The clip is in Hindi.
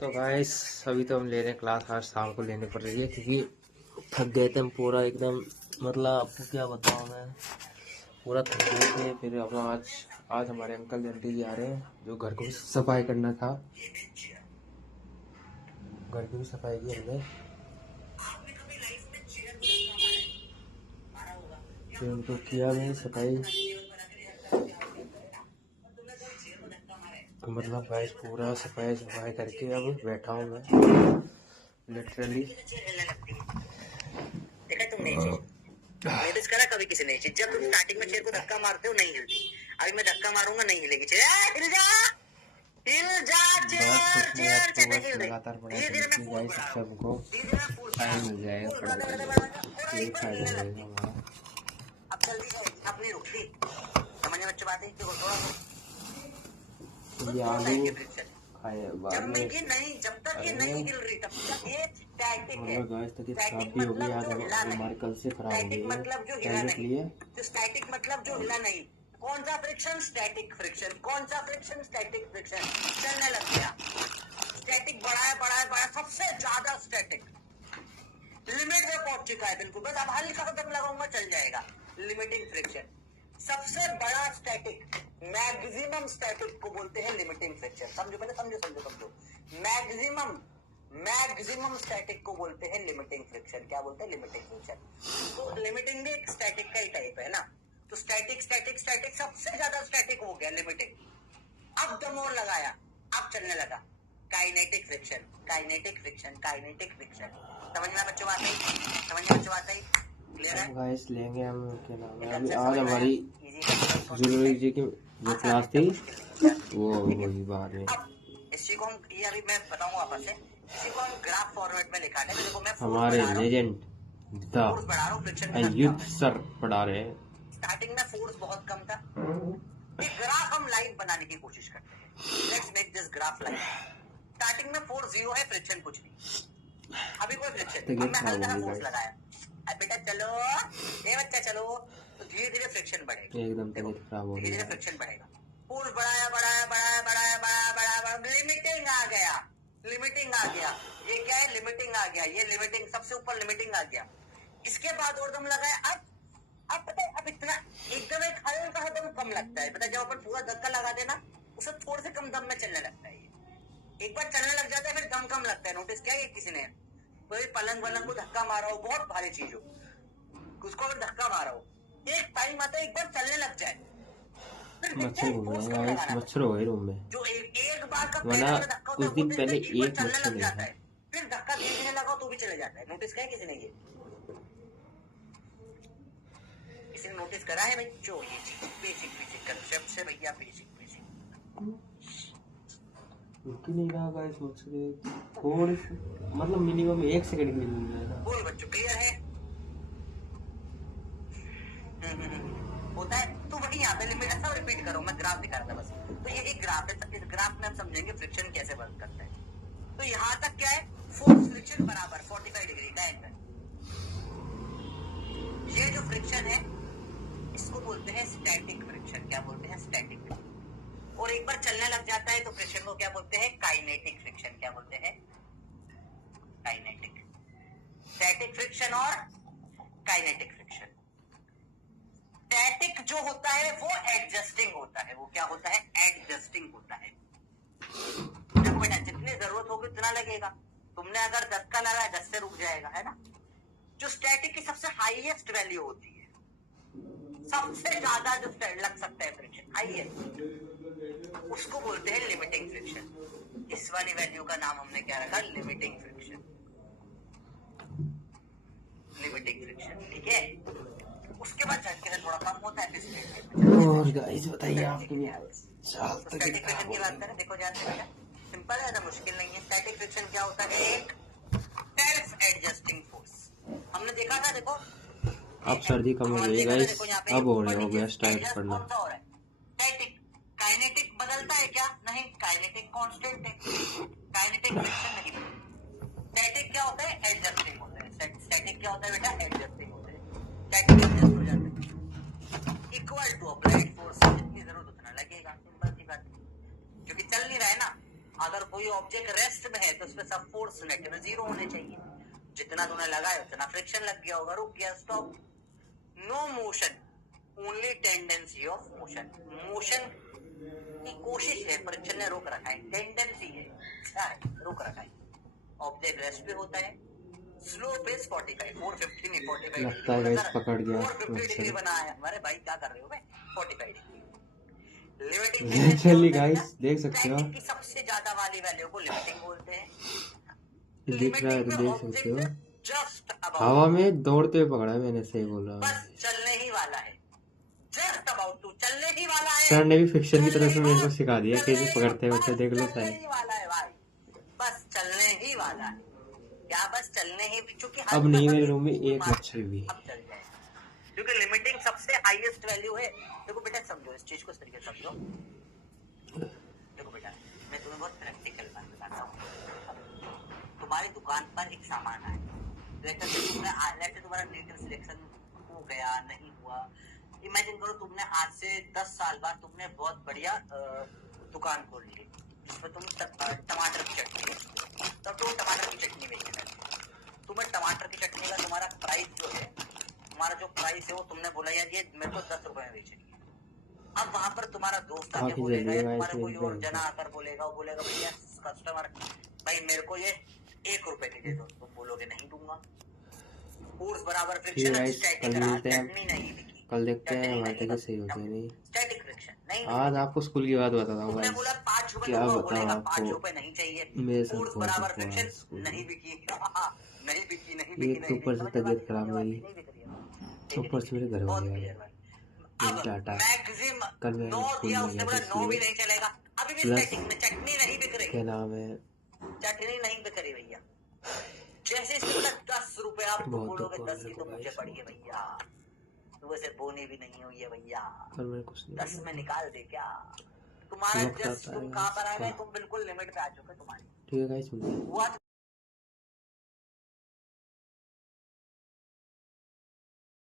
तो गाइस अभी तो हम ले रहे हैं क्लास। आज शाम को लेने पड़ रही है क्योंकि थक गए थे हम पूरा एकदम। मतलब आपको क्या बताऊँ मैं, पूरा थक गए थे। फिर अब आज हमारे अंकल आंटी जी आ रहे हैं, जो घर को भी सफाई करना था। घर की भी सफाई की हमने, फिर उनको किया मैंने सफाई। मतलब गाइस पूरा सफाई करके अब बैठा हूँ मैं लिटरली। देखा तुमने ये चीज नोटिस करा कभी किसी ने? जब तुम स्टार्टिंग में चेयर को धक्का मारते हो नहीं हिलती। अभी मैं धक्का मारूंगा नहीं हिलेगी चेयर। हिल जा बस कुछ नहीं, चेयर आपको नहीं बस हिल रही। लगातार पढ़ाई धीरे धीरे मैं करनी फोर्स गाइस, बढ़ा रहा इससे हूँ, हमको धीरे धीरे मैं फोर्स बढ़ा रहा टाइम मिल हूँ, जाएगा फोर्स पढ़ने के लिए। बढ़ा यही एक बार फायदा हिलने रहेगा लगती। हमारा। अब जल्दी जाएगी, अब नहीं रुकती। समझ में अच्छी बात है। देखो थोड़ा ये थोड़ा आलू साइड के फ्रिक्शन। खाए बाद जब में। मैं ये नहीं, जब तक ये नहीं हिल रही तब तक ये स्टैटिक है। मतलब गाइस तबीयत खराब स्टैटिक भी हो गई मतलब आज जो हिला नहीं। हमारे, कल से खराब हो गई स्टैटिक है मतलब जो हिला टैबलेट नहीं। लिए। तो स्टैटिक मतलब जो हिला नहीं। कौन सा फ्रिक्शन? Static friction. कौन सा फ्रिक्शन? Static friction. चलने लग गया। स्टैटिक बढ़ाया सबसे ज्यादा स्टैटिक लिमिट में पहुंच चुका है बिल्कुल। बस अब हल्का सा दम लगाऊंगा चल जाएगा। लिमिटिंग फ्रिक्शन सबसे बड़ा स्टैटिक, मैक्सिमम स्टैटिक को बोलते हैं लिमिटिंग फ्रिक्शन। समझो पहले, समझो। मैक्सिमम स्टैटिक को बोलते हैं लिमिटिंग फ्रिक्शन। क्या बोलते हैं? Limiting friction. तो लिमिटिंग भी एक स्टैटिक का ही टाइप है ना। तो स्टैटिक सबसे ज्यादा स्टैटिक हो गया लिमिटिंग। अब दम और लगाया, अब चलने लगा। Kinetic friction. समझ में बच्चों बात आई? क्लियर है? गाइस लेंगे हम, क्या नाम है, अभी कंसेप्ट आज समझ में आया? हमारी जूलॉजी जी की जो क्लास थी वो बाद में। अब इसी को हम, ये अभी मैं बताऊंगा वापस से, इसी को हम ग्राफ फॉर्मेट में लिखा है। देखो मैं हमारे लेजेंड फोर्स बढ़ा रहा हूँ, फ्रिक्शन के साथ युद्ध सर पढ़ा रहे हैं। स्टार्टिंग में फोर्स बहुत कम था। एक ग्राफ हम लाइव बनाने की कोशिश करते हैं। Let's make this graph live. Starting में फोर्स 0 है, फ्रिक्शन कुछ नहीं। अभी कोई फ्रिक्शन, अब मैं हल्का सा फोर्स लगाया। अब बेटा चलो, ये बच्चा चलो, तो धीरे धीरे फ्रिक्शन बढ़ेगा। एकदम तबीयत खराब हो धीरे धीरे गई। फ्रिक्शन बढ़ेगा। फोर्स बढ़ाया, लिमिटिंग आ गया। ये क्या है? लिमिटिंग आ गया। ये लिमिटिंग, सबसे ऊपर लिमिटिंग आ गया। इसके बाद और दम लगाया। अब पता है, अब इतना एकदम एक हल्का सा दम कम लगता है। पता है, जब अपन पूरा धक्का लगा देना उसे थोड़े से कम दम में चलने लगता है। एक बार चलने लग जाता है फिर दम कम लगता है। नोटिस किया ये किसी ने? कोई पलंग को धक्का मारा हो, बहुत भारी चीज हो, उसको अगर धक्का मारा हो, एक टाइम आता है एक बार चलने लग जाए, फिर मच्छर घूम रहे हैं, मच्छर हो गए रूम में। जो एक बार का वरना धक्का कुछ दिन पहले एक चलने मच्छर लग नहीं जाता था। है, फिर धक्का धीरे धीरे लगाओ तो भी चले जाता है। नोटिस किया किसी ने? ये किसी ने नोटिस करा है भाई? जो ये चीज बेसिक कंसेप्ट से भैया, बेसिक रुक नहीं रहा गाइस मच्छर, थोड़ी सी मतलब मिनिमम 1 सेकंड के लिए मिल जाएगा। बोल बच्चों, क्लियर है? होता है तो वही यहाँ पे लिमिट। ऐसा रिपीट करो, मैं ग्राफ दिखा रहा था बस। तो ये एक ग्राफ है, इस ग्राफ में हम समझेंगे फ्रिक्शन कैसे वर्क करता है। तो यहाँ तक क्या है? फोर्स फ्रिक्शन बराबर 45 डिग्री का एंगल। ये जो फ्रिक्शन है इसको बोलते हैं स्टैटिक फ्रिक्शन। क्या बोलते हैं? Static friction. और एक बार चलने लग जाता है तो फ्रिक्शन को क्या बोलते हैं? Kinetic friction. क्या बोलते हैं? काइनेटिक। स्टैटिक फ्रिक्शन और काइनेटिक फ्रिक्शन। स्टैटिक जो होता है वो एडजस्टिंग होता है। वो क्या होता है? एडजस्टिंग होता है। देखो बेटा, जितनी जरूरत होगी उतना लगेगा। तुमने अगर 10 का लगाया 10 से रुक जाएगा, है ना। जो स्टैटिक की सबसे हाईएस्ट वैल्यू होती है, सबसे ज्यादा जो लग सकता है फ्रिक्शन हाईएस्ट, उसको बोलते हैं लिमिटिंग फ्रिक्शन। इस वाली वैल्यू का नाम हमने क्या रखा? Limiting friction. लिमिटिंग फ्रिक्शन, ठीक है। उसके बाद झटके से थोड़ा कम होता है। और गाइस बताइए आपके भी चाल तक स्टैटिक फ्रिक्शन की बात करें, देखो जानते हैं, सिंपल है ना, मुश्किल नहीं है। स्टैटिक फ्रिक्शन क्या होता है? एक सेल्फ एडजस्टिंग फोर्स। हमने देखा था, देखो अब सर्दी कम हो गई गाइस, अब हो गया स्टार्ट पढ़ना। स्टैटिक। काइनेटिक बदलता है क्या? नहीं, काइनेटिक कांस्टेंट है। काइनेटिक फ्रिक्शन नहीं बदलता। स्टैटिक क्या होता है? एडजस्टिंग होता है। स्टैटिक क्या होता है बेटा? एडजस्टिंग होता है। स्टैटिक एडजस्ट हो जाता है। इक्वल टू अप्लाइड फोर्स, जितनी जरूरत उतना लगेगा। सिंपल सी बात, क्योंकि चल नहीं रहा है ना, अगर कोई ऑब्जेक्ट रेस्ट में है तो उसमें सब फोर्स नेट में 0 होने चाहिए। जितना तूने लगाया उतना फ्रिक्शन लग गया होगा, रुक गया, stop. No motion, only tendency of motion. Motion की कोशिश है, फ्रिक्शन ने रोक रखा है। टेंडेंसी है, क्या है, रोक रखा है। ऑब्जेक्ट रेस्ट पे होता है। स्लोप इज 45, 450 नहीं 45 लगता है गाइस पकड़ गया 450 डिग्री बनाया है। हमारे भाई क्या कर रहे हो भाई, 45 डिग्री। लिमिटिंग लिटरली गाइस देख सकते हो, की सबसे ज्यादा वाली वैल्यू को लिमिटिंग बोलते हैं। दिख रहा है तो देख सकते हो, जस्ट हवा में दौड़ते हुए पकड़ा है मैंने, सही बोला। बस चलने ही वाला है, जस्ट अबाउट टू, चलने ही वाला है। सर ने भी फिक्शन की तरह से मेरे को सिखा दिया कैसे पकड़ते होते, देख लो चलने शायद। ही वाला है भाई, बस चलने ही वाला है। क्या बस चलने ही, क्योंकि अब नहीं मेरे रूम में एक मच्छर भी। अब चल जाए, क्योंकि लिमिटिंग सबसे हाईएस्ट वैल्यू है। देखो बेटा समझो इस चीज को, इस तरीके से समझो। देखो बेटा, मैं तुम्हें बहुत प्रैक्टिकल बात बताता हूँ। तुम्हारी दुकान पर एक सामान आया, लेटर तुम्हारा डिटेल सिलेक्शन हो गया, नहीं हुआ। इमेजिन करो तुमने आज से 10 साल बाद तुमने बहुत बढ़िया दुकान खोल ली, जिसमें तुम टमाटर की चटनी, तब तुम टमाटर की चटनी बेचने लगे। तुम्हें टमाटर की चटनी का तुम्हारा प्राइस जो है, तुम्हारा जो प्राइस है वो तुमने बोला यार ये मेरे को 10 रुपए में बेचनी है। अब वहां पर तुम्हारा दोस्त आके बोलेगा, या तुम्हारा कोई और जना आकर बोलेगा, वो बोलेगा भैया कस्टमर भाई मेरे को ये 1 रुपए की दे दो। तुम बोलोगे नहीं दूंगा। फोर्स बराबर फ्रिक्शन, स्टैटिक रहा, चटनी नहीं बिकी। कल देखते हैं हमारे तक सही होते हैं नहीं। स्टैटिक फ्रिक्शन नहीं। आज आपको स्कूल की बात बताता हूँ तुमने बोला 5 रुपए, क्या बोलेगा बताऊँ 5 आपको, रुपए नहीं चाहिए। मेरे साथ फोर्स बहुत बराबर हुआ है फ्रिक्शन, स्कूल नहीं में। बिकी, नहीं बिकी, नहीं बिकी, एक तो ऊपर से तबीयत खराब मेरी, ऊपर से मेरे घर वाले आए, अब डाटा मैक्सिमम कल मैं 9 स्कूल दिया में उसने, गया बोला था 9 भी इसलिए नहीं चलेगा। अभी भी प्लस स्टैटिक में चटनी नहीं बिक रही, क्या नाम है, चटनी नहीं बिक रही भैया। जैसे इसने बोला 10 रुपए, आप तो बहुत बोलोगे दुख 10 की हुआ तो मेरे मुझे को पड़ी है भैया, तो वैसे बोनी भी नहीं हुई है भैया, कल मैंने कुछ नहीं 10 में निकाल दे क्या। तुम्हारा वक्त जस्ट आता तुम है कहाँ पर आ गए, इसका। तुम बिल्कुल लिमिट पे आ चुके तुम्हारी। ठीक है गाइस, सुनते हैं। हुआ